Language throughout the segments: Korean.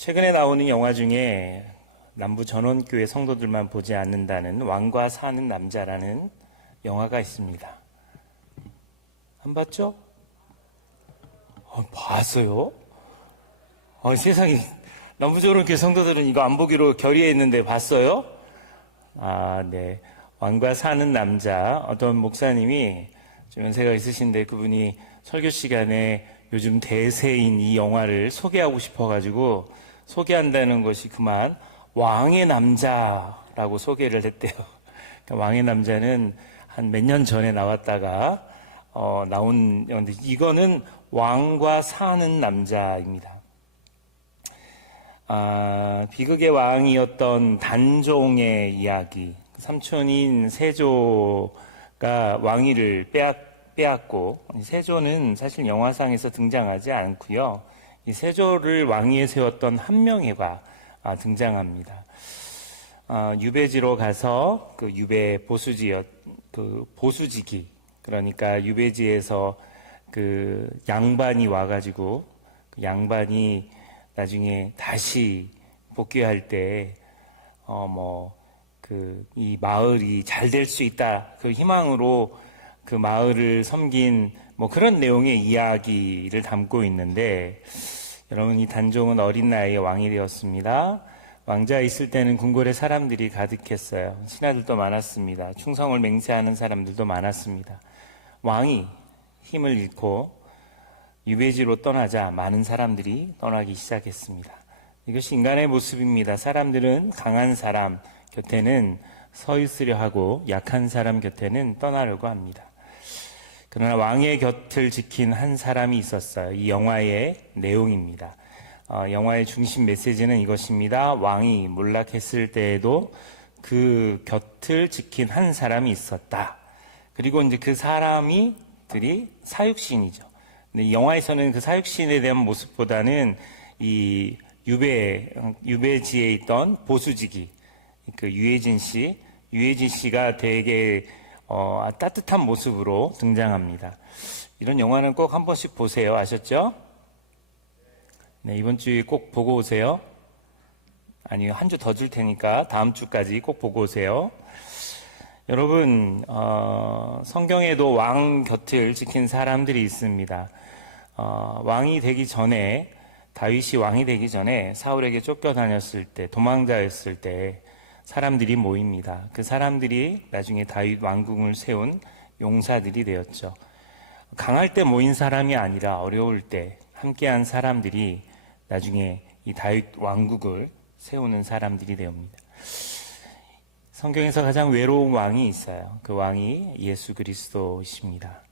최근에 나오는 영화 중에 남부 전원교회 성도들만 보지 않는다는 왕과 사는 남자라는 영화가 있습니다. 안 봤죠? 봤어요? 세상에, 남부 전원교회 성도들은 이거 안 보기로 결의했는데 봤어요? 네. 왕과 사는 남자, 어떤 목사님이 좀 연세가 있으신데 그분이 설교 시간에 요즘 대세인 이 영화를 소개하고 싶어가지고 소개한다는 것이 그만 왕의 남자라고 소개를 했대요. 그러니까 왕의 남자는 한 몇 년 전에 나왔다가 나온 영화인데 이거는 왕과 사는 남자입니다. 비극의 왕이었던 단종의 이야기, 삼촌인 세조가 왕위를 빼앗고, 세조는 사실 영화상에서 등장하지 않고요. 이 세조를 왕위에 세웠던 한명회가 등장합니다. 유배지로 가서 그 유배 보수지기, 그러니까 유배지에서 그 양반이 와가지고 그 양반이 나중에 다시 복귀할 때 이 마을이 잘 될 수 있다, 그 희망으로 그 마을을 섬긴 그런 내용의 이야기를 담고 있는데, 여러분, 이 단종은 어린 나이에 왕이 되었습니다. 왕자에 있을 때는 궁궐에 사람들이 가득했어요. 신하들도 많았습니다. 충성을 맹세하는 사람들도 많았습니다. 왕이 힘을 잃고 유배지로 떠나자 많은 사람들이 떠나기 시작했습니다. 이것이 인간의 모습입니다. 사람들은 강한 사람 곁에는 서 있으려 하고 약한 사람 곁에는 떠나려고 합니다. 그러나 왕의 곁을 지킨 한 사람이 있었어요. 이 영화의 내용입니다. 영화의 중심 메시지는 이것입니다. 왕이 몰락했을 때에도 그 곁을 지킨 한 사람이 있었다. 그리고 이제 그 사람들이 사육신이죠. 근데 이 영화에서는 그 사육신에 대한 모습보다는 이 유배지에 있던 보수지기, 그 유해진 씨가 되게 따뜻한 모습으로 등장합니다. 이런 영화는 꼭 한 번씩 보세요. 아셨죠? 네, 이번 주에 꼭 보고 오세요. 아니요, 한 주 더 줄 테니까 다음 주까지 꼭 보고 오세요. 여러분, 성경에도 왕 곁을 지킨 사람들이 있습니다. 다윗이 왕이 되기 전에 사울에게 쫓겨다녔을 때, 도망자였을 때 사람들이 모입니다. 그 사람들이 나중에 다윗 왕궁을 세운 용사들이 되었죠. 강할 때 모인 사람이 아니라 어려울 때 함께한 사람들이 나중에 이 다윗 왕국을 세우는 사람들이 되옵니다. 성경에서 가장 외로운 왕이 있어요. 그 왕이 예수 그리스도이십니다.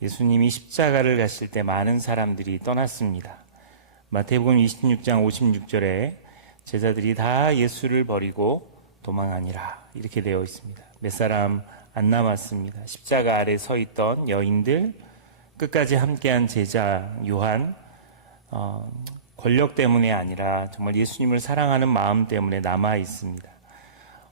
예수님이 십자가를 가실 때 많은 사람들이 떠났습니다. 마태복음 26장 56절에 제자들이 다 예수를 버리고 도망하니라, 이렇게 되어 있습니다. 몇 사람 안 남았습니다. 십자가 아래 서 있던 여인들, 끝까지 함께한 제자 요한, 권력 때문에 아니라 정말 예수님을 사랑하는 마음 때문에 남아 있습니다.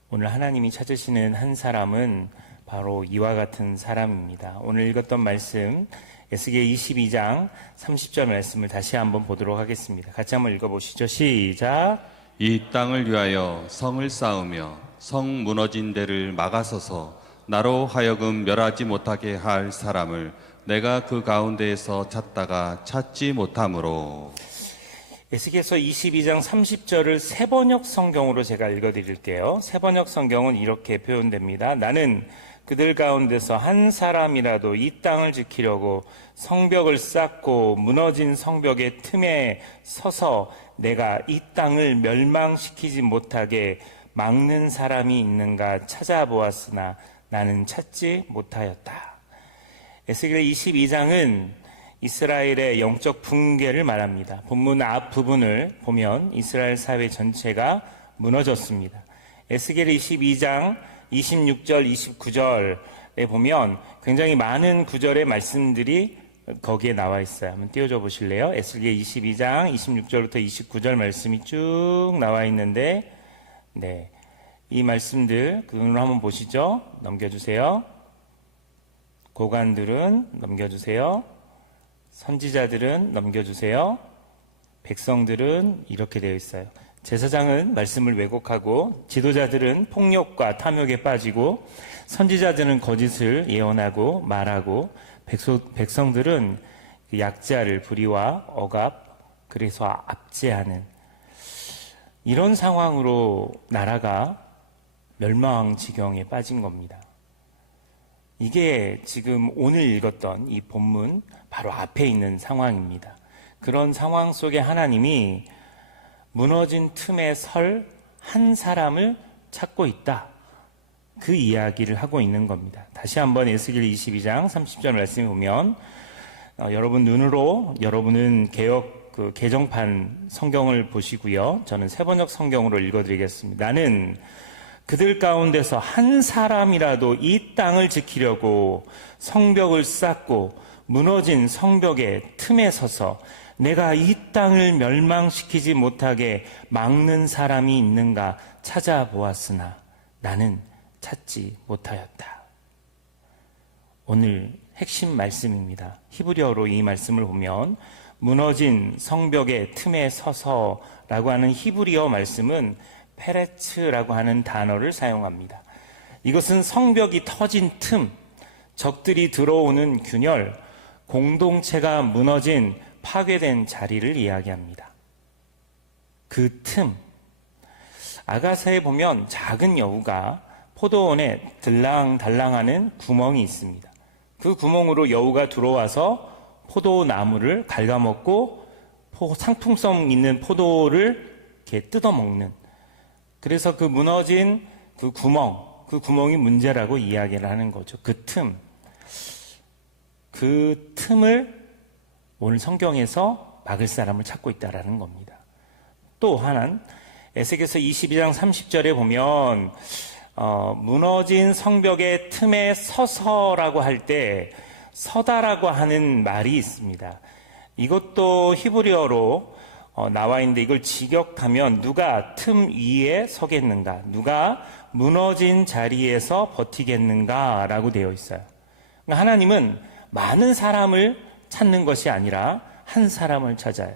오늘 하나님이 찾으시는 한 사람은 바로 이와 같은 사람입니다. 오늘 읽었던 말씀, 에스겔 22장 30절 말씀을 다시 한번 보도록 하겠습니다. 같이 한번 읽어보시죠. 시작. 이 땅을 위하여 성을 쌓으며 성 무너진 데를 막아서서 나로 하여금 멸하지 못하게 할 사람을 내가 그 가운데에서 찾다가 찾지 못하므로. 에스겔서 22장 30절을 세번역 성경으로 제가 읽어드릴게요. 세번역 성경은 이렇게 표현됩니다. 나는 그들 가운데서 한 사람이라도 이 땅을 지키려고 성벽을 쌓고 무너진 성벽의 틈에 서서 내가 이 땅을 멸망시키지 못하게 막는 사람이 있는가 찾아보았으나 나는 찾지 못하였다. 에스겔 22장은 이스라엘의 영적 붕괴를 말합니다. 본문 앞부분을 보면 이스라엘 사회 전체가 무너졌습니다. 에스겔 22장 26절, 29절에 보면 굉장히 많은 구절의 말씀들이 거기에 나와 있어요. 한번 띄워줘 보실래요? 에스겔 22장 26절부터 29절 말씀이 쭉 나와 있는데, 네, 이 말씀들 그 눈으로 한번 보시죠. 넘겨주세요. 고관들은 넘겨주세요. 선지자들은 넘겨주세요. 백성들은 이렇게 되어 있어요. 제사장은 말씀을 왜곡하고 지도자들은 폭력과 탐욕에 빠지고 선지자들은 거짓을 예언하고 말하고 백성들은 그 약자를 불의와 억압 그래서 압제하는 이런 상황으로 나라가 멸망 지경에 빠진 겁니다. 이게 지금 오늘 읽었던 이 본문 바로 앞에 있는 상황입니다. 그런 상황 속에 하나님이 무너진 틈에 설 한 사람을 찾고 있다. 그 이야기를 하고 있는 겁니다. 다시 한번 에스겔 22장 30절 말씀을 보면 여러분 눈으로 여러분은 개정판 성경을 보시고요. 저는 세번역 성경으로 읽어드리겠습니다. 나는 그들 가운데서 한 사람이라도 이 땅을 지키려고 성벽을 쌓고 무너진 성벽의 틈에 서서 내가 이 땅을 멸망시키지 못하게 막는 사람이 있는가 찾아보았으나 나는 찾지 못하였다. 오늘 핵심 말씀입니다. 히브리어로 이 말씀을 보면 무너진 성벽의 틈에 서서라고 하는 히브리어 말씀은 페레츠라고 하는 단어를 사용합니다. 이것은 성벽이 터진 틈, 적들이 들어오는 균열, 공동체가 무너진 파괴된 자리를 이야기합니다. 그 틈, 아가서에 보면 작은 여우가 포도원에 들랑달랑하는 구멍이 있습니다. 그 구멍으로 여우가 들어와서 포도나무를 갉아먹고 상품성 있는 포도를 이렇게 뜯어먹는, 그래서 그 무너진 그 구멍이 문제라고 이야기를 하는 거죠. 그 틈을 오늘 성경에서 막을 사람을 찾고 있다라는 겁니다. 또 하나는 에스겔서 22장 30절에 보면 무너진 성벽의 틈에 서서라고 할 때 서다라고 하는 말이 있습니다. 이것도 히브리어로 나와 있는데 이걸 직역하면 누가 틈 위에 서겠는가, 누가 무너진 자리에서 버티겠는가 라고 되어 있어요. 그러니까 하나님은 많은 사람을 찾는 것이 아니라 한 사람을 찾아요.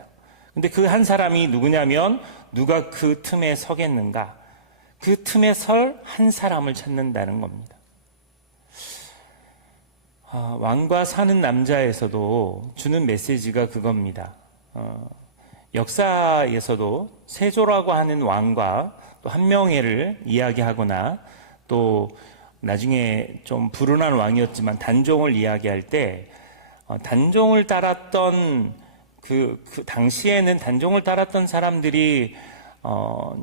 근데 그 한 사람이 누구냐면 누가 그 틈에 서겠는가, 그 틈에 설 한 사람을 찾는다는 겁니다. 왕과 사는 남자에서도 주는 메시지가 그겁니다. 역사에서도 세조라고 하는 왕과 또 한명회를 이야기하거나 또 나중에 좀 불운한 왕이었지만 단종을 이야기할 때 단종을 따랐던 그 당시에는 단종을 따랐던 사람들이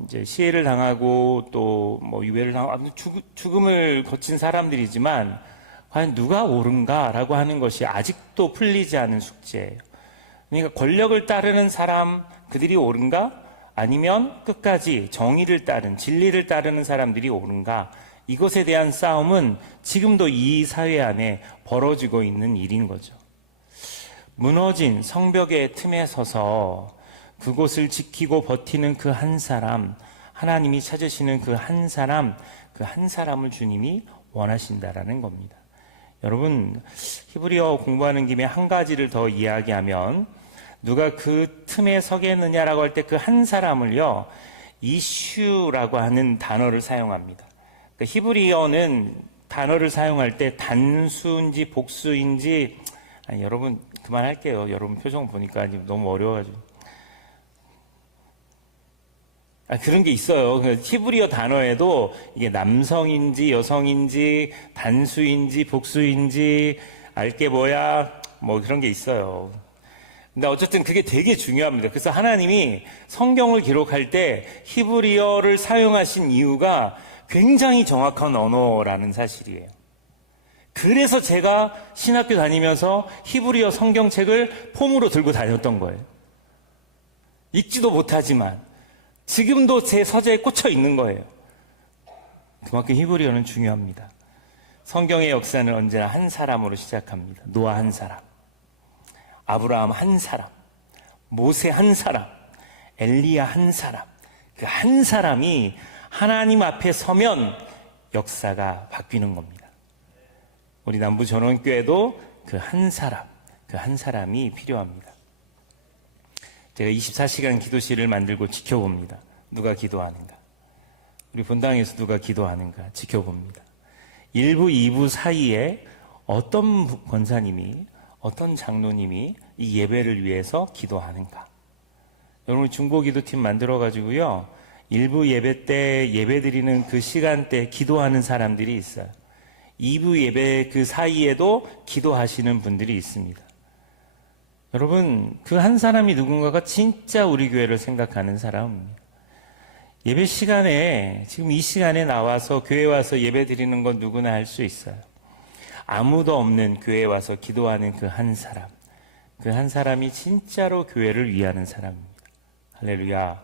이제 시해를 당하고 또 뭐 유해를 당하고 죽음을 거친 사람들이지만 과연 누가 옳은가라고 하는 것이 아직도 풀리지 않은 숙제예요. 그러니까 권력을 따르는 사람 그들이 옳은가? 아니면 끝까지 정의를 따른 진리를 따르는 사람들이 옳은가? 이것에 대한 싸움은 지금도 이 사회 안에 벌어지고 있는 일인 거죠. 무너진 성벽의 틈에 서서 그곳을 지키고 버티는 그 한 사람, 하나님이 찾으시는 그 한 사람을 주님이 원하신다라는 겁니다. 여러분, 히브리어 공부하는 김에 한 가지를 더 이야기하면 누가 그 틈에 서겠느냐라고 할 때 그 한 사람을요, 이슈라고 하는 단어를 사용합니다. 그러니까 히브리어는 단어를 사용할 때 단수인지 복수인지, 여러분 그만할게요. 여러분 표정 보니까 너무 어려워가지고. 그런 게 있어요. 히브리어 단어에도 이게 남성인지 여성인지 단수인지 복수인지 알게 뭐야 뭐 그런 게 있어요. 근데 어쨌든 그게 되게 중요합니다. 그래서 하나님이 성경을 기록할 때 히브리어를 사용하신 이유가 굉장히 정확한 언어라는 사실이에요. 그래서 제가 신학교 다니면서 히브리어 성경책을 폼으로 들고 다녔던 거예요. 읽지도 못하지만 지금도 제 서재에 꽂혀 있는 거예요. 그만큼 히브리어는 중요합니다. 성경의 역사는 언제나 한 사람으로 시작합니다. 노아 한 사람, 아브라함 한 사람, 모세 한 사람, 엘리야 한 사람. 그 한 사람이 하나님 앞에 서면 역사가 바뀌는 겁니다. 우리 남부전원교회도 그 한 사람이 필요합니다. 제가 24시간 기도실을 만들고 지켜봅니다. 누가 기도하는가? 우리 본당에서 누가 기도하는가? 지켜봅니다. 1부, 2부 사이에 어떤 권사님이, 어떤 장로님이 이 예배를 위해서 기도하는가? 여러분 중보기도팀 만들어가지고요, 1부 예배 때 예배 드리는 그 시간대 기도하는 사람들이 있어요. 2부 예배 그 사이에도 기도하시는 분들이 있습니다. 여러분, 그 한 사람이 누군가가 진짜 우리 교회를 생각하는 사람입니다. 예배 시간에, 지금 이 시간에 나와서 교회 와서 예배 드리는 건 누구나 할 수 있어요. 아무도 없는 교회에 와서 기도하는 그 한 사람, 그 한 사람이 진짜로 교회를 위하는 사람입니다. 할렐루야.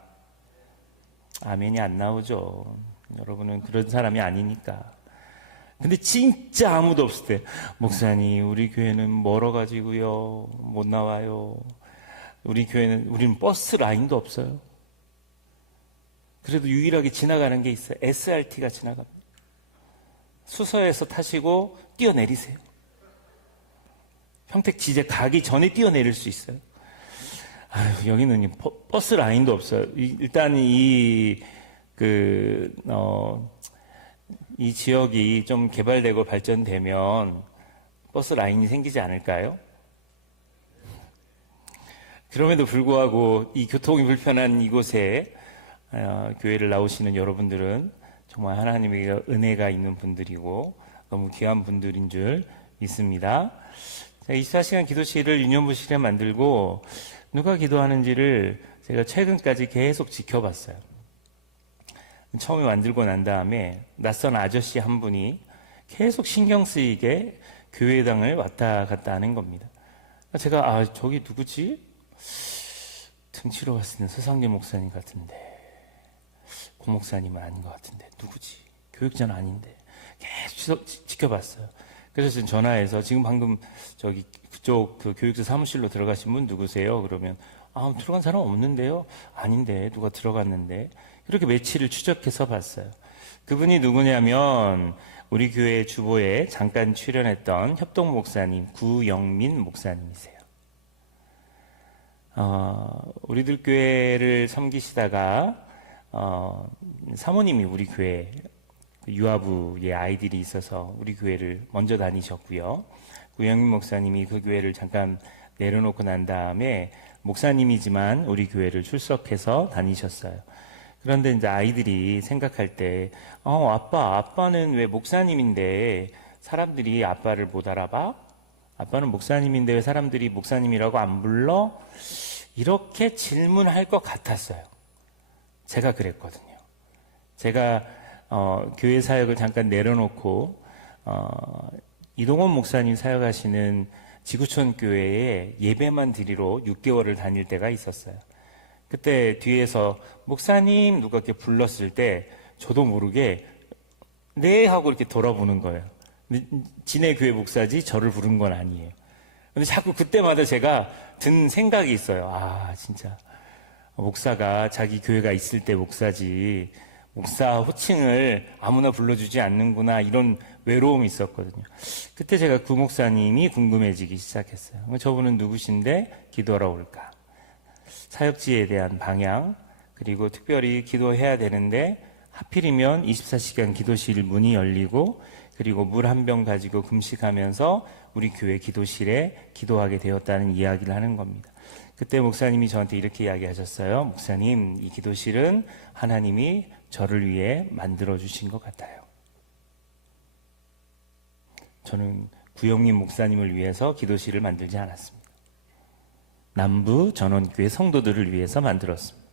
아멘이 안 나오죠. 여러분은 그런 사람이 아니니까. 근데 진짜 아무도 없을 때, 목사님, 우리 교회는 멀어가지고요, 못 나와요. 우리는 버스 라인도 없어요. 그래도 유일하게 지나가는 게 있어요. SRT가 지나갑니다. 수서에서 타시고 뛰어내리세요. 평택 지제 가기 전에 뛰어내릴 수 있어요. 아유, 여기는 버스 라인도 없어요. 일단 이 지역이 좀 개발되고 발전되면 버스 라인이 생기지 않을까요? 그럼에도 불구하고 이 교통이 불편한 이곳에 교회를 나오시는 여러분들은 정말 하나님의 은혜가 있는 분들이고 너무 귀한 분들인 줄 믿습니다. 24시간 기도실을 유년부실에 만들고 누가 기도하는지를 제가 최근까지 계속 지켜봤어요. 처음에 만들고 난 다음에 낯선 아저씨 한 분이 계속 신경 쓰이게 교회당을 왔다 갔다 하는 겁니다. 제가 저기 누구지? 등치로 봤을 때는 서상재 목사님 같은데 고 목사님은 아닌 것 같은데 누구지? 교육자는 아닌데 계속 지켜봤어요. 그래서 지금 전화해서 지금 방금 저기 그쪽 그 교육자 사무실로 들어가신 분 누구세요? 그러면 들어간 사람 없는데요? 아닌데 누가 들어갔는데 이렇게 며칠을 추적해서 봤어요. 그분이 누구냐면 우리 교회 주보에 잠깐 출연했던 협동 목사님 구영민 목사님이세요. 우리들 교회를 섬기시다가 사모님이 우리 교회 유아부의 아이들이 있어서 우리 교회를 먼저 다니셨고요. 구영민 목사님이 그 교회를 잠깐 내려놓고 난 다음에 목사님이지만 우리 교회를 출석해서 다니셨어요. 그런데 이제 아이들이 생각할 때, 아빠는 왜 목사님인데 사람들이 아빠를 못 알아봐? 아빠는 목사님인데 왜 사람들이 목사님이라고 안 불러? 이렇게 질문할 것 같았어요. 제가 그랬거든요. 제가 교회 사역을 잠깐 내려놓고 이동원 목사님 사역하시는 지구촌 교회에 예배만 드리러 6개월을 다닐 때가 있었어요. 그때 뒤에서 목사님 누가 이렇게 불렀을 때 저도 모르게 네 하고 이렇게 돌아보는 거예요. 근데 지네 교회 목사지 저를 부른 건 아니에요. 근데 자꾸 그때마다 제가 든 생각이 있어요. 진짜 목사가 자기 교회가 있을 때 목사지 목사 호칭을 아무나 불러주지 않는구나, 이런 외로움이 있었거든요. 그때 제가 그 목사님이 궁금해지기 시작했어요. 저분은 누구신데 기도하러 올까? 사역지에 대한 방향, 그리고 특별히 기도해야 되는데 하필이면 24시간 기도실 문이 열리고 그리고 물 한 병 가지고 금식하면서 우리 교회 기도실에 기도하게 되었다는 이야기를 하는 겁니다. 그때 목사님이 저한테 이렇게 이야기하셨어요. 목사님, 이 기도실은 하나님이 저를 위해 만들어주신 것 같아요. 저는 구영민 목사님을 위해서 기도실을 만들지 않았습니다. 남부 전원교회 성도들을 위해서 만들었습니다.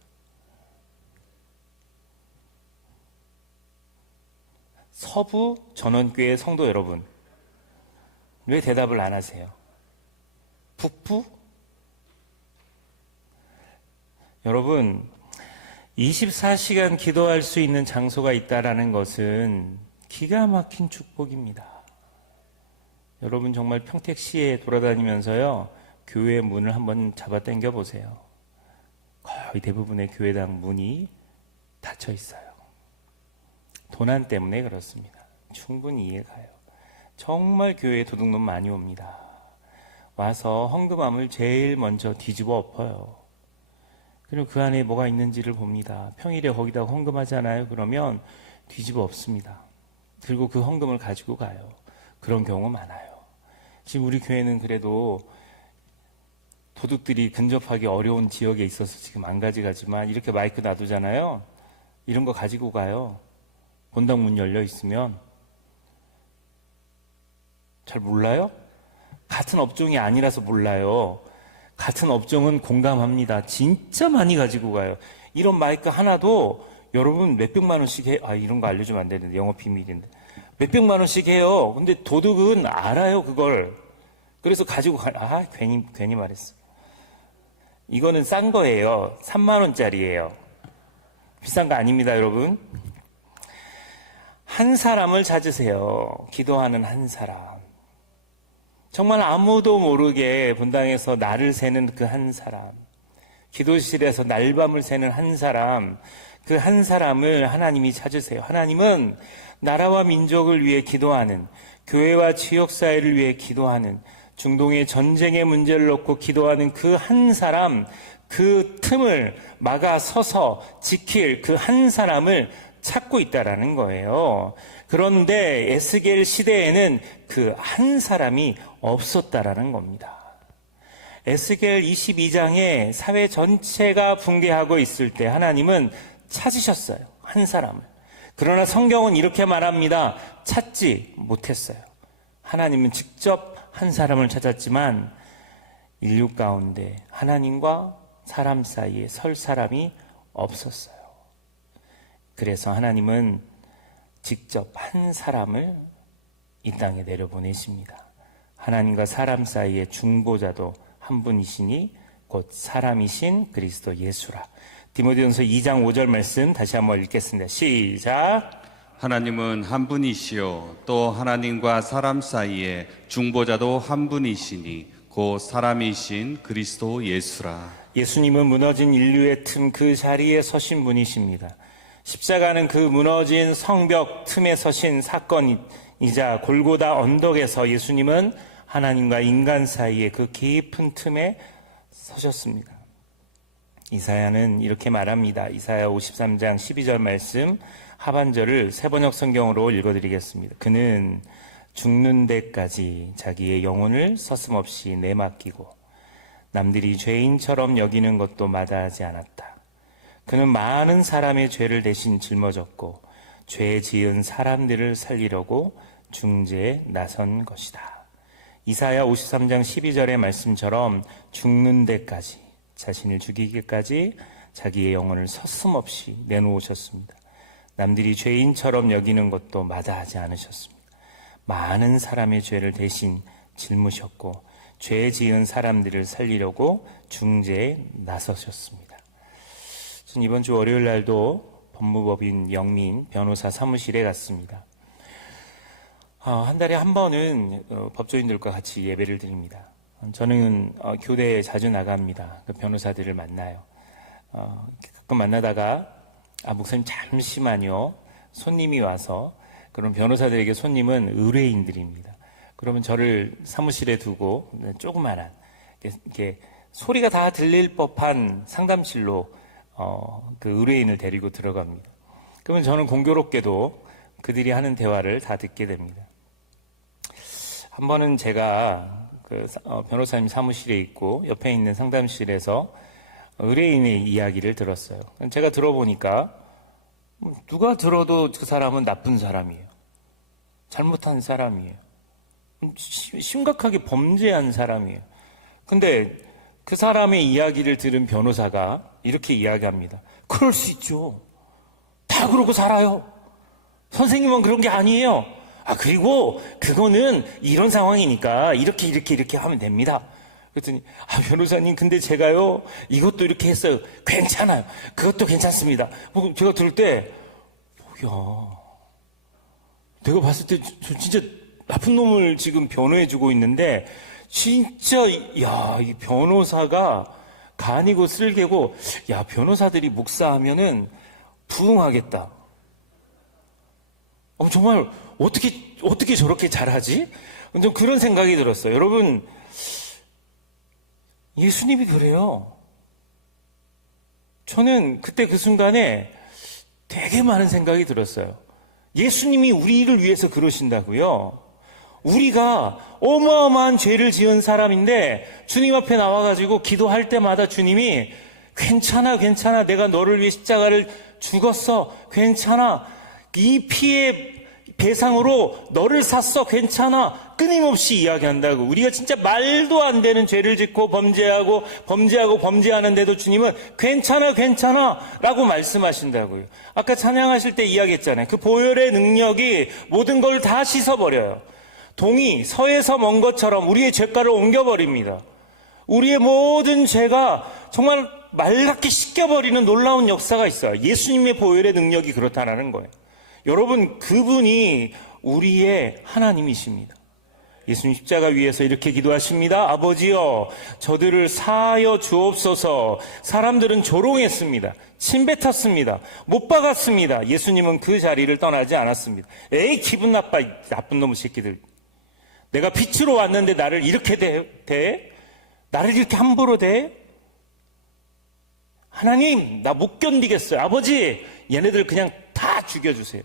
서부 전원교회 성도 여러분, 왜 대답을 안 하세요? 북부? 여러분, 24시간 기도할 수 있는 장소가 있다라는 것은 기가 막힌 축복입니다. 여러분 정말 평택시에 돌아다니면서요, 교회 문을 한번 잡아당겨 보세요. 거의 대부분의 교회당 문이 닫혀 있어요. 도난 때문에 그렇습니다. 충분히 이해가요. 정말 교회에 도둑놈 많이 옵니다. 와서 헌금함을 제일 먼저 뒤집어 엎어요. 그리고 그 안에 뭐가 있는지를 봅니다. 평일에 거기다 헌금하잖아요. 그러면 뒤집어 엎습니다. 그리고 그 헌금을 가지고 가요. 그런 경우 많아요. 지금 우리 교회는 그래도 도둑들이 근접하기 어려운 지역에 있어서 지금 안 가져가지만 이렇게 마이크 놔두잖아요. 이런 거 가지고 가요. 본당 문 열려 있으면. 잘 몰라요? 같은 업종이 아니라서 몰라요. 같은 업종은 공감합니다. 진짜 많이 가지고 가요. 이런 마이크 하나도 여러분 몇백만 원씩 해. 이런 거 알려주면 안 되는데 영업 비밀인데. 몇백만 원씩 해요. 근데 도둑은 알아요, 그걸. 그래서 가지고 괜히 말했어. 이거는 싼 거예요. 3만 원짜리예요. 비싼 거 아닙니다, 여러분. 한 사람을 찾으세요. 기도하는 한 사람. 정말 아무도 모르게 본당에서 날을 새는 그 한 사람, 기도실에서 날밤을 새는 한 사람, 그 한 사람을 하나님이 찾으세요. 하나님은 나라와 민족을 위해 기도하는, 교회와 지역사회를 위해 기도하는, 중동의 전쟁의 문제를 놓고 기도하는 그 한 사람, 그 틈을 막아서서 지킬 그 한 사람을 찾고 있다라는 거예요. 그런데 에스겔 시대에는 그 한 사람이 없었다라는 겁니다. 에스겔 22장에 사회 전체가 붕괴하고 있을 때 하나님은 찾으셨어요. 한 사람을. 그러나 성경은 이렇게 말합니다. 찾지 못했어요. 하나님은 직접 한 사람을 찾았지만 인류 가운데 하나님과 사람 사이에 설 사람이 없었어요. 그래서 하나님은 직접 한 사람을 이 땅에 내려보내십니다. 하나님과 사람 사이의 중보자도 한 분이시니 곧 사람이신 그리스도 예수라. 디모데전서 2장 5절 말씀 다시 한번 읽겠습니다. 시작. 하나님은 한 분이시요 또 하나님과 사람 사이에 중보자도 한 분이시니 곧 사람이신 그리스도 예수라. 예수님은 무너진 인류의 틈 그 자리에 서신 분이십니다. 십자가는 그 무너진 성벽 틈에 서신 사건이자 골고다 언덕에서 예수님은 하나님과 인간 사이의 그 깊은 틈에 서셨습니다. 이사야는 이렇게 말합니다. 이사야 53장 12절 말씀 하반절을 세번역 성경으로 읽어드리겠습니다. 그는 죽는 데까지 자기의 영혼을 서슴없이 내맡기고 남들이 죄인처럼 여기는 것도 마다하지 않았다. 그는 많은 사람의 죄를 대신 짊어졌고 죄 지은 사람들을 살리려고 중재에 나선 것이다. 이사야 53장 12절의 말씀처럼 죽는 데까지, 자신을 죽이기까지 자기의 영혼을 서슴없이 내놓으셨습니다. 남들이 죄인처럼 여기는 것도 마다하지 않으셨습니다. 많은 사람의 죄를 대신 짊으셨고 죄 지은 사람들을 살리려고 중재에 나서셨습니다. 전 이번 주 월요일 날도 법무법인 영민 변호사 사무실에 갔습니다. 한 달에 한 번은 법조인들과 같이 예배를 드립니다. 저는 교대에 자주 나갑니다. 그 변호사들을 만나요. 가끔 만나다가 목사님 잠시만요. 손님이 와서, 그럼 변호사들에게 손님은 의뢰인들입니다. 그러면 저를 사무실에 두고 조그만한 이렇게 소리가 다 들릴 법한 상담실로 그 의뢰인을 데리고 들어갑니다. 그러면 저는 공교롭게도 그들이 하는 대화를 다 듣게 됩니다. 한 번은 제가 그 변호사님 사무실에 있고 옆에 있는 상담실에서 의뢰인의 이야기를 들었어요. 제가 들어보니까 누가 들어도 그 사람은 나쁜 사람이에요. 잘못한 사람이에요. 심각하게 범죄한 사람이에요. 근데 그 사람의 이야기를 들은 변호사가 이렇게 이야기합니다. 그럴 수 있죠. 다 그러고 살아요. 선생님은 그런 게 아니에요. 그리고 그거는 이런 상황이니까 이렇게 하면 됩니다. 그랬더니 변호사님 근데 제가요 이것도 이렇게 했어요. 괜찮아요. 그것도 괜찮습니다. 제가 들을 때 뭐야, 내가 봤을 때 저 진짜 나쁜 놈을 지금 변호해주고 있는데 진짜 이 변호사가 간이고 쓸개고, 변호사들이 목사하면은 부흥하겠다. 정말 어떻게 저렇게 잘하지? 좀 그런 생각이 들었어요. 여러분, 예수님이 그래요. 저는 그때 그 순간에 되게 많은 생각이 들었어요. 예수님이 우리를 위해서 그러신다고요? 우리가 어마어마한 죄를 지은 사람인데 주님 앞에 나와가지고 기도할 때마다 주님이 괜찮아, 괜찮아. 내가 너를 위해 십자가를 죽었어. 괜찮아. 이 피의 배상으로 너를 샀어. 괜찮아. 끊임없이 이야기한다고. 우리가 진짜 말도 안 되는 죄를 짓고 범죄하는데도 주님은 괜찮아, 괜찮아 라고 말씀하신다고요. 아까 찬양하실 때 이야기했잖아요. 그 보혈의 능력이 모든 걸 다 씻어버려요. 동이 서에서 먼 것처럼 우리의 죄가를 옮겨버립니다. 우리의 모든 죄가 정말 말갛게 씻겨버리는 놀라운 역사가 있어요. 예수님의 보혈의 능력이 그렇다는 거예요. 여러분, 그분이 우리의 하나님이십니다. 예수님 십자가 위에서 이렇게 기도하십니다. 아버지여, 저들을 사하여 주옵소서. 사람들은 조롱했습니다. 침뱉었습니다. 못 박았습니다. 예수님은 그 자리를 떠나지 않았습니다. 에이, 기분 나빠, 나쁜 놈의 새끼들. 내가 빛으로 왔는데 나를 이렇게 대? 나를 이렇게 함부로 대? 하나님, 나 못 견디겠어요. 아버지, 얘네들 그냥 다 죽여주세요.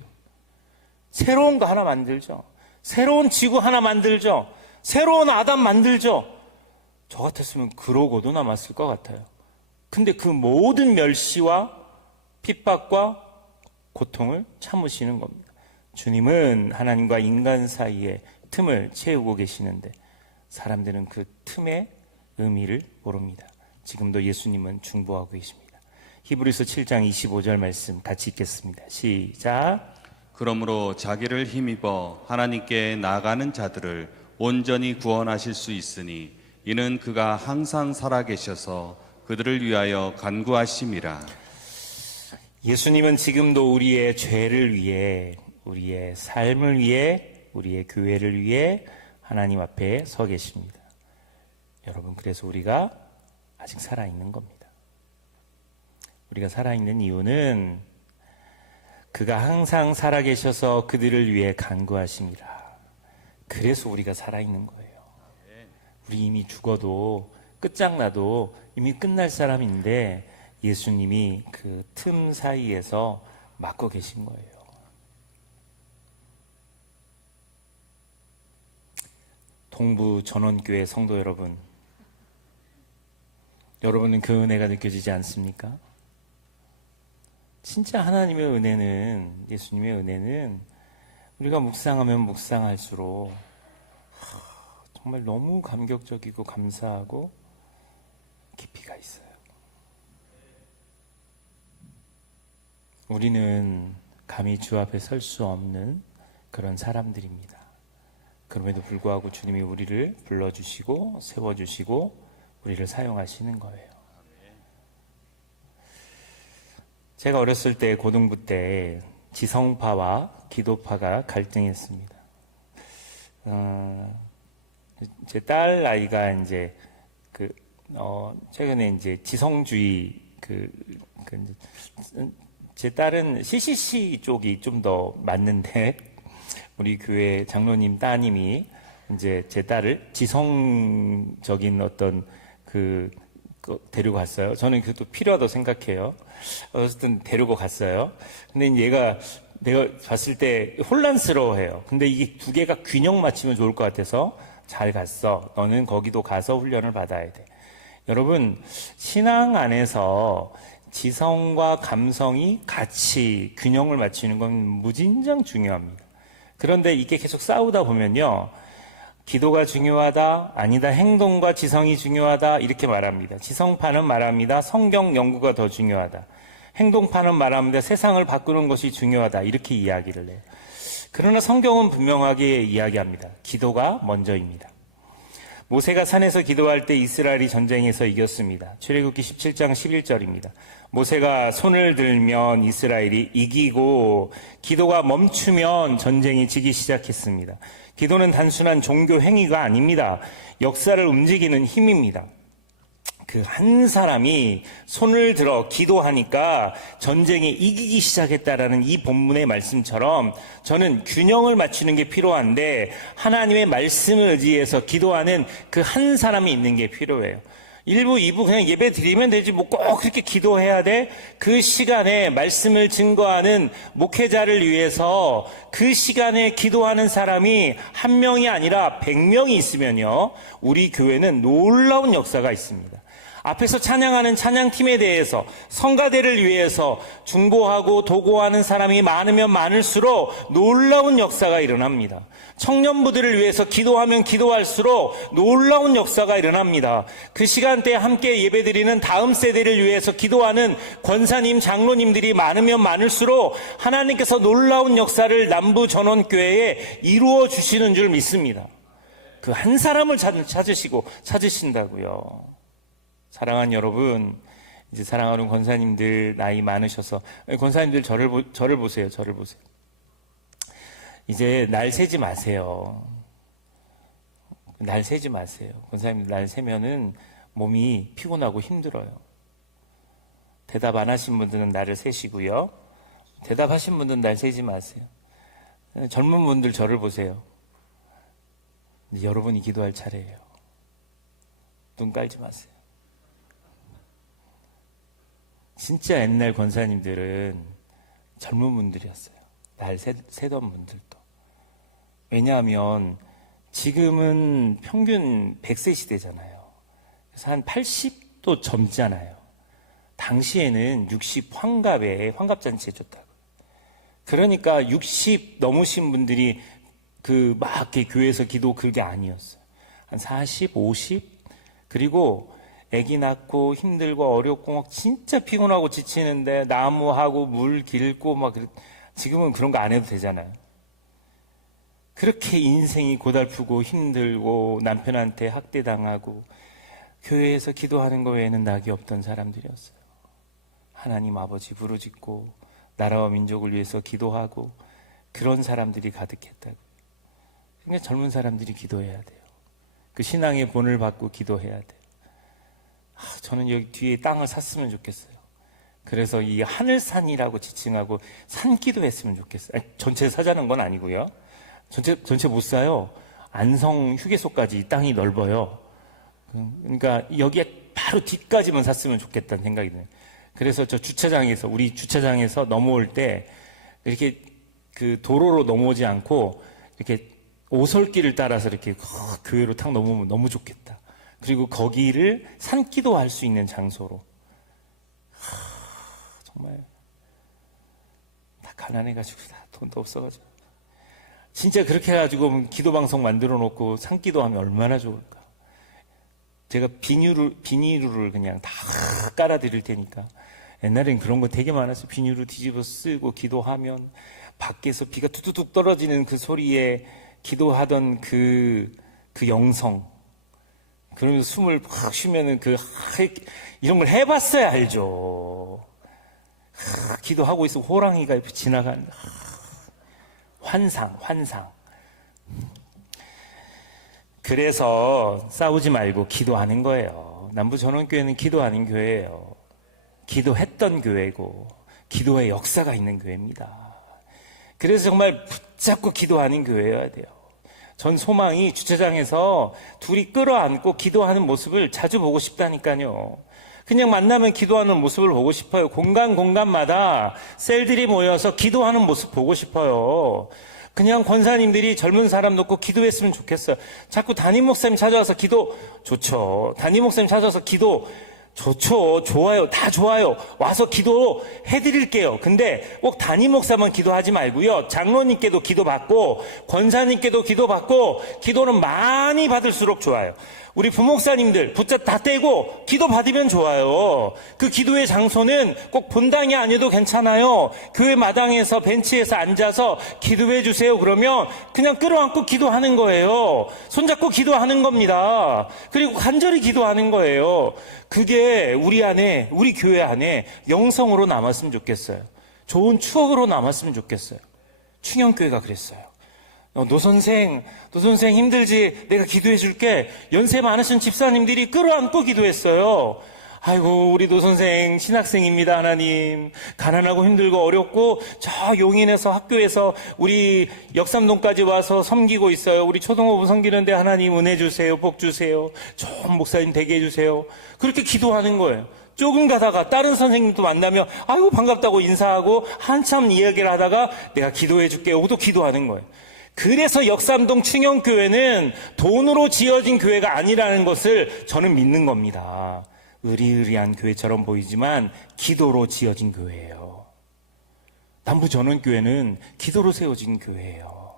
새로운 거 하나 만들죠. 새로운 지구 하나 만들죠. 새로운 아담 만들죠. 저 같았으면 그러고도 남았을 것 같아요. 근데 그 모든 멸시와 핍박과 고통을 참으시는 겁니다. 주님은 하나님과 인간 사이에 틈을 채우고 계시는데 사람들은 그 틈의 의미를 모릅니다. 지금도 예수님은 중보하고 계십니다. 히브리서 7장 25절 말씀 같이 읽겠습니다. 시작. 그러므로 자기를 힘입어 하나님께 나아가는 자들을 온전히 구원하실 수 있으니 이는 그가 항상 살아계셔서 그들을 위하여 간구하심이라. 예수님은 지금도 우리의 죄를 위해, 우리의 삶을 위해, 우리의 교회를 위해 하나님 앞에 서 계십니다. 여러분, 그래서 우리가 아직 살아있는 겁니다. 우리가 살아있는 이유는 그가 항상 살아계셔서 그들을 위해 간구하심이라. 그래서 우리가 살아있는 거예요. 우리 이미 죽어도 끝장나도 이미 끝날 사람인데 예수님이 그 틈 사이에서 막고 계신 거예요. 동부 전원교회 성도 여러분, 여러분은 그 은혜가 느껴지지 않습니까? 진짜 하나님의 은혜는, 예수님의 은혜는 우리가 묵상하면 묵상할수록 정말 너무 감격적이고 감사하고 깊이가 있어요. 우리는 감히 주 앞에 설 수 없는 그런 사람들입니다. 그럼에도 불구하고 주님이 우리를 불러주시고 세워주시고 우리를 사용하시는 거예요. 제가 어렸을 때 고등부 때 지성파와 기도파가 갈등했습니다. 제 딸 아이가 이제 최근에 이제 지성주의 제 딸은 CCC 쪽이 좀 더 맞는데 우리 교회 장로님 따님이 이제 제 딸을 지성적인 어떤 데리고 갔어요. 저는 그것도 필요하다고 생각해요. 어쨌든 데리고 갔어요. 근데 얘가 내가 봤을 때 혼란스러워해요. 근데 이게 두 개가 균형 맞추면 좋을 것 같아서 잘 갔어. 너는 거기도 가서 훈련을 받아야 돼. 여러분, 신앙 안에서 지성과 감성이 같이 균형을 맞추는 건 무진장 중요합니다. 그런데 이게 계속 싸우다 보면요, 기도가 중요하다, 아니다, 행동과 지성이 중요하다 이렇게 말합니다. 지성파는 말합니다, 성경 연구가 더 중요하다. 행동파는 말합니다, 세상을 바꾸는 것이 중요하다 이렇게 이야기를 해요. 그러나 성경은 분명하게 이야기합니다. 기도가 먼저입니다. 모세가 산에서 기도할 때 이스라엘이 전쟁에서 이겼습니다. 출애굽기 17장 11절입니다. 모세가 손을 들면 이스라엘이 이기고 기도가 멈추면 전쟁이 지기 시작했습니다. 기도는 단순한 종교 행위가 아닙니다. 역사를 움직이는 힘입니다. 그 한 사람이 손을 들어 기도하니까 전쟁이 이기기 시작했다라는 이 본문의 말씀처럼 저는 균형을 맞추는 게 필요한데 하나님의 말씀을 의지해서 기도하는 그 한 사람이 있는 게 필요해요. 1부, 2부 그냥 예배 드리면 되지 뭐 꼭 그렇게 기도해야 돼? 그 시간에 말씀을 증거하는 목회자를 위해서 그 시간에 기도하는 사람이 한 명이 아니라 100명이 있으면요, 우리 교회는 놀라운 역사가 있습니다. 앞에서 찬양하는 찬양팀에 대해서 성가대를 위해서 중보하고 도고하는 사람이 많으면 많을수록 놀라운 역사가 일어납니다. 청년부들을 위해서 기도하면 기도할수록 놀라운 역사가 일어납니다. 그 시간대에 함께 예배드리는 다음 세대를 위해서 기도하는 권사님, 장로님들이 많으면 많을수록 하나님께서 놀라운 역사를 남부 전원교회에 이루어 주시는 줄 믿습니다. 그 한 사람을 찾으신다고요. 사랑하는 여러분, 이제 사랑하는 권사님들 나이 많으셔서, 권사님들 저를 보세요. 이제 날 세지 마세요. 날 세지 마세요. 권사님들 날 세면은 몸이 피곤하고 힘들어요. 대답 안 하신 분들은 날을 세시고요. 대답하신 분들은 날 세지 마세요. 젊은 분들 저를 보세요. 이제 여러분이 기도할 차례예요. 눈 깔지 마세요. 진짜 옛날 권사님들은 젊은 분들이었어요. 날 세던 분들도. 왜냐하면 지금은 평균 100세 시대잖아요. 그래서 한 80도 젊잖아요. 당시에는 60 환갑에 환갑잔치 해줬다고. 그러니까 60 넘으신 분들이 막 이렇게 교회에서 기도 그게 아니었어요. 한 40, 50, 그리고 아기 낳고 힘들고 어렵고 막 진짜 피곤하고 지치는데 나무하고 물 길고 막 지금은 그런 거 안 해도 되잖아요. 그렇게 인생이 고달프고 힘들고 남편한테 학대당하고 교회에서 기도하는 거 외에는 낙이 없던 사람들이었어요. 하나님 아버지 부르짖고 나라와 민족을 위해서 기도하고 그런 사람들이 가득했다고. 그러니까 젊은 사람들이 기도해야 돼요. 그 신앙의 본을 받고 기도해야 돼요. 저는 여기 뒤에 땅을 샀으면 좋겠어요. 그래서 이 하늘산이라고 지칭하고 산기도 했으면 좋겠어요. 전체 사자는 건 아니고요. 전체 못 사요. 안성 휴게소까지 이 땅이 넓어요. 그러니까 여기에 바로 뒤까지만 샀으면 좋겠다는 생각이 드네요. 그래서 우리 주차장에서 넘어올 때 이렇게 그 도로로 넘어오지 않고 이렇게 오솔길을 따라서 이렇게 교회로 탁 넘으면 너무 좋겠다. 그리고 거기를 산기도 할 수 있는 장소로. 정말 다 가난해가지고 다 돈도 없어가지고 진짜 그렇게 해가지고 기도방송 만들어 놓고 산기도 하면 얼마나 좋을까. 제가 비닐루를 그냥 다 깔아드릴 테니까. 옛날엔 그런 거 되게 많았어요. 비닐루 뒤집어 쓰고 기도하면 밖에서 비가 툭툭툭 떨어지는 그 소리에 기도하던 그 영성. 그러면서 숨을 확 쉬면은 이런 걸 해봤어야 알죠. 기도하고 있으면 호랑이가 지나가는 환상. 그래서 싸우지 말고 기도하는 거예요. 남부전원교회는 기도하는 교회예요. 기도했던 교회고 기도의 역사가 있는 교회입니다. 그래서 정말 붙잡고 기도하는 교회여야 돼요. 전 소망이 주차장에서 둘이 끌어안고 기도하는 모습을 자주 보고 싶다니까요. 그냥 만나면 기도하는 모습을 보고 싶어요. 공간마다 셀들이 모여서 기도하는 모습 보고 싶어요. 그냥 권사님들이 젊은 사람 놓고 기도했으면 좋겠어요. 자꾸 담임 목사님 찾아와서 기도 좋죠. 담임 목사님 찾아와서 기도 좋죠. 좋아요. 다 좋아요. 와서 기도해드릴게요. 근데 꼭 담임 목사만 기도하지 말고요. 장로님께도 기도받고 권사님께도 기도받고 기도는 많이 받을수록 좋아요. 우리 부목사님들 다 떼고 기도 받으면 좋아요. 그 기도의 장소는 꼭 본당이 아니어도 괜찮아요. 교회 마당에서 벤치에서 앉아서 기도해 주세요. 그러면 그냥 끌어안고 기도하는 거예요. 손잡고 기도하는 겁니다. 그리고 간절히 기도하는 거예요. 그게 우리 교회 안에 영성으로 남았으면 좋겠어요. 좋은 추억으로 남았으면 좋겠어요. 충영교회가 그랬어요. 노 선생 힘들지? 내가 기도해 줄게. 연세 많으신 집사님들이 끌어안고 기도했어요. 아이고, 우리 노선생 신학생입니다, 하나님. 가난하고 힘들고 어렵고 저 용인에서 학교에서 우리 역삼동까지 와서 섬기고 있어요. 우리 초등학부 섬기는데 하나님 은혜 주세요, 복 주세요, 좋은 목사님 되게 해주세요. 그렇게 기도하는 거예요. 조금 가다가 다른 선생님도 만나면 아이고 반갑다고 인사하고 한참 이야기를 하다가 내가 기도해 줄게 하고 또 기도하는 거예요. 그래서 역삼동 충영교회는 돈으로 지어진 교회가 아니라는 것을 저는 믿는 겁니다. 의리의리한 교회처럼 보이지만 기도로 지어진 교회예요. 남부전원교회는 기도로 세워진 교회예요.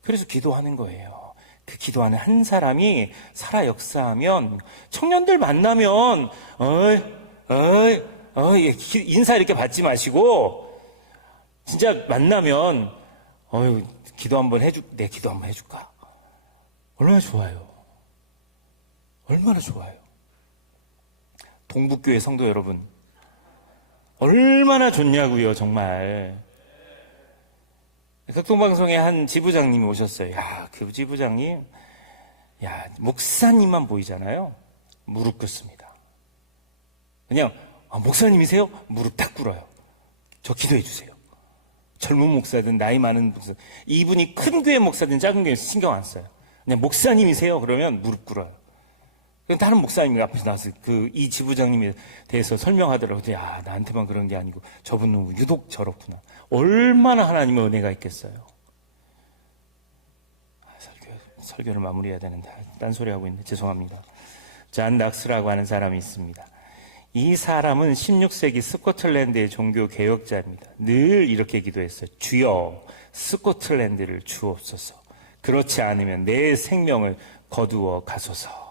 그래서 기도하는 거예요. 그 기도하는 한 사람이 살아 역사하면 청년들 만나면 인사 이렇게 받지 마시고 진짜 만나면 기도 한번 내 기도 한번 해줄까? 얼마나 좋아요. 얼마나 좋아요. 동북교회 성도 여러분, 얼마나 좋냐고요, 정말. 극동방송에 한 지부장님이 오셨어요. 그 지부장님, 목사님만 보이잖아요. 무릎 꿇습니다. 그냥, 목사님이세요? 무릎 딱 꿇어요. 저 기도해 주세요. 젊은 목사든 나이 많은 목사, 이분이 큰 교회 목사든 작은 교회 신경 안 써요. 그냥 목사님이세요? 그러면 무릎 꿇어요. 다른 목사님이 앞에서 나와서 이 지부장님에 대해서 설명하더라고요. 나한테만 그런 게 아니고 저분은 유독 저렇구나. 얼마나 하나님의 은혜가 있겠어요. 설교를 마무리해야 되는데 딴소리 하고 있네. 죄송합니다. 잔 낙스라고 하는 사람이 있습니다. 이 사람은 16세기 스코틀랜드의 종교 개혁자입니다. 늘 이렇게 기도했어요. 주여 스코틀랜드를 주옵소서. 그렇지 않으면 내 생명을 거두어 가소서.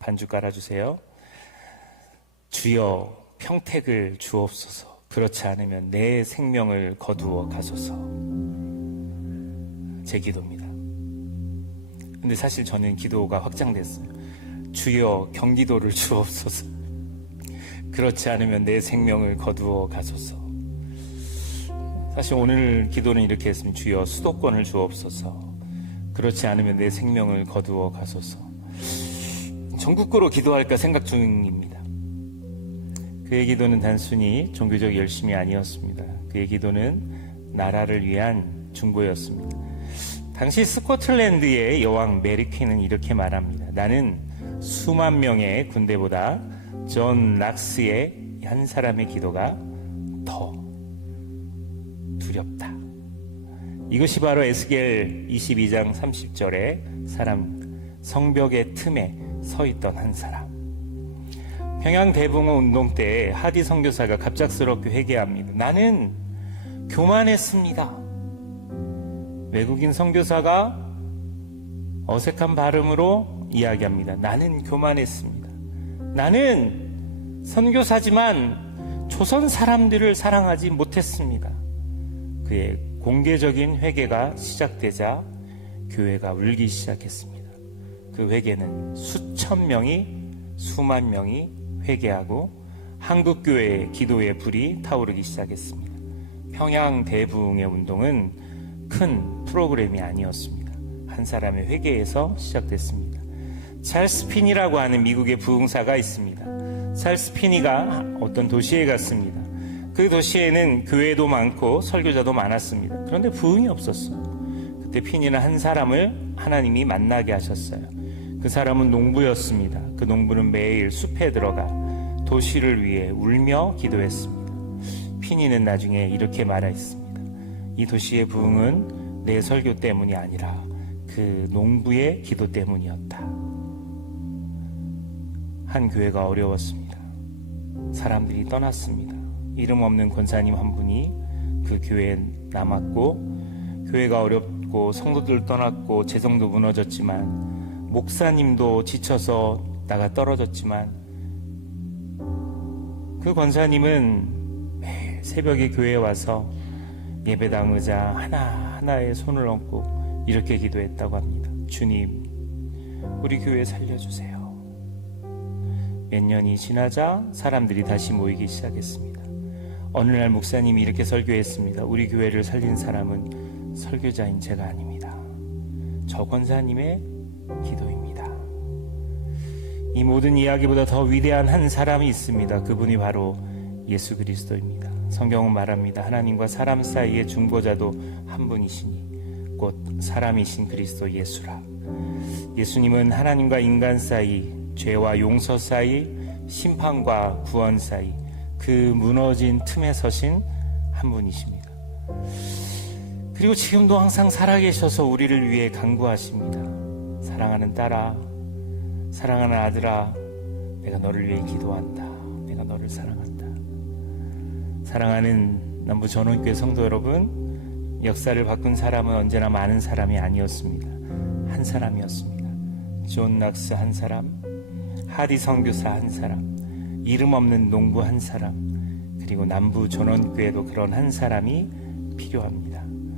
반주 깔아주세요. 주여 평택을 주옵소서. 그렇지 않으면 내 생명을 거두어 가소서. 제 기도입니다. 근데 사실 저는 기도가 확장됐어요. 주여 경기도를 주옵소서. 그렇지 않으면 내 생명을 거두어 가소서. 사실 오늘 기도는 이렇게 했습니다. 주여 수도권을 주옵소서. 그렇지 않으면 내 생명을 거두어 가소서. 전국구로 기도할까 생각 중입니다. 그의 기도는 단순히 종교적 열심이 아니었습니다. 그의 기도는 나라를 위한 중보였습니다. 당시 스코틀랜드의 여왕 메리 퀸은 이렇게 말합니다. 나는 수만 명의 군대보다 존 락스의 한 사람의 기도가 더 두렵다. 이것이 바로 에스겔 22장 30절에 성벽의 틈에 서 있던 한 사람. 평양 대붕어 운동 때 하디 선교사가 갑작스럽게 회개합니다. 나는 교만했습니다. 외국인 선교사가 어색한 발음으로 이야기합니다. 나는 교만했습니다. 나는 선교사지만 조선 사람들을 사랑하지 못했습니다. 그의 공개적인 회개가 시작되자 교회가 울기 시작했습니다. 그 회개는 수만 명이 회개하고 한국교회의 기도의 불이 타오르기 시작했습니다. 평양 대부흥의 운동은 큰 프로그램이 아니었습니다. 한 사람의 회개에서 시작됐습니다. 찰스 피니라고 하는 미국의 부흥사가 있습니다. 찰스 피니가 어떤 도시에 갔습니다. 그 도시에는 교회도 많고 설교자도 많았습니다. 그런데 부흥이 없었어요. 그때 피니는 한 사람을 하나님이 만나게 하셨어요. 그 사람은 농부였습니다. 그 농부는 매일 숲에 들어가 도시를 위해 울며 기도했습니다. 피니는 나중에 이렇게 말했습니다. 이 도시의 부흥은 내 설교 때문이 아니라 그 농부의 기도 때문이었다. 한 교회가 어려웠습니다. 사람들이 떠났습니다. 이름 없는 권사님 한 분이 그 교회에 남았고, 교회가 어렵고 성도들 떠났고 재정도 무너졌지만, 목사님도 지쳐서 나가 떨어졌지만, 그 권사님은 매일 새벽에 교회에 와서 예배당 의자 하나하나에 손을 얹고 이렇게 기도했다고 합니다. 주님, 우리 교회 살려주세요. 몇 년이 지나자 사람들이 다시 모이기 시작했습니다. 어느 날 목사님이 이렇게 설교했습니다. 우리 교회를 살린 사람은 설교자인 제가 아닙니다. 저 권사님의 기도입니다. 이 모든 이야기보다 더 위대한 한 사람이 있습니다. 그분이 바로 예수 그리스도입니다. 성경은 말합니다. 하나님과 사람 사이의 중보자도 한 분이시니 곧 사람이신 그리스도 예수라. 예수님은 하나님과 인간 사이, 죄와 용서 사이, 심판과 구원 사이, 그 무너진 틈에 서신 한 분이십니다. 그리고 지금도 항상 살아계셔서 우리를 위해 간구하십니다. 사랑하는 딸아, 사랑하는 아들아, 내가 너를 위해 기도한다. 내가 너를 사랑한다. 사랑하는 남부 전원교회 성도 여러분, 역사를 바꾼 사람은 언제나 많은 사람이 아니었습니다. 한 사람이었습니다. 존 낙스 한 사람, 하디 선교사 한 사람, 이름 없는 농부 한 사람, 그리고 남부 전원교회도 그런 한 사람이 필요합니다.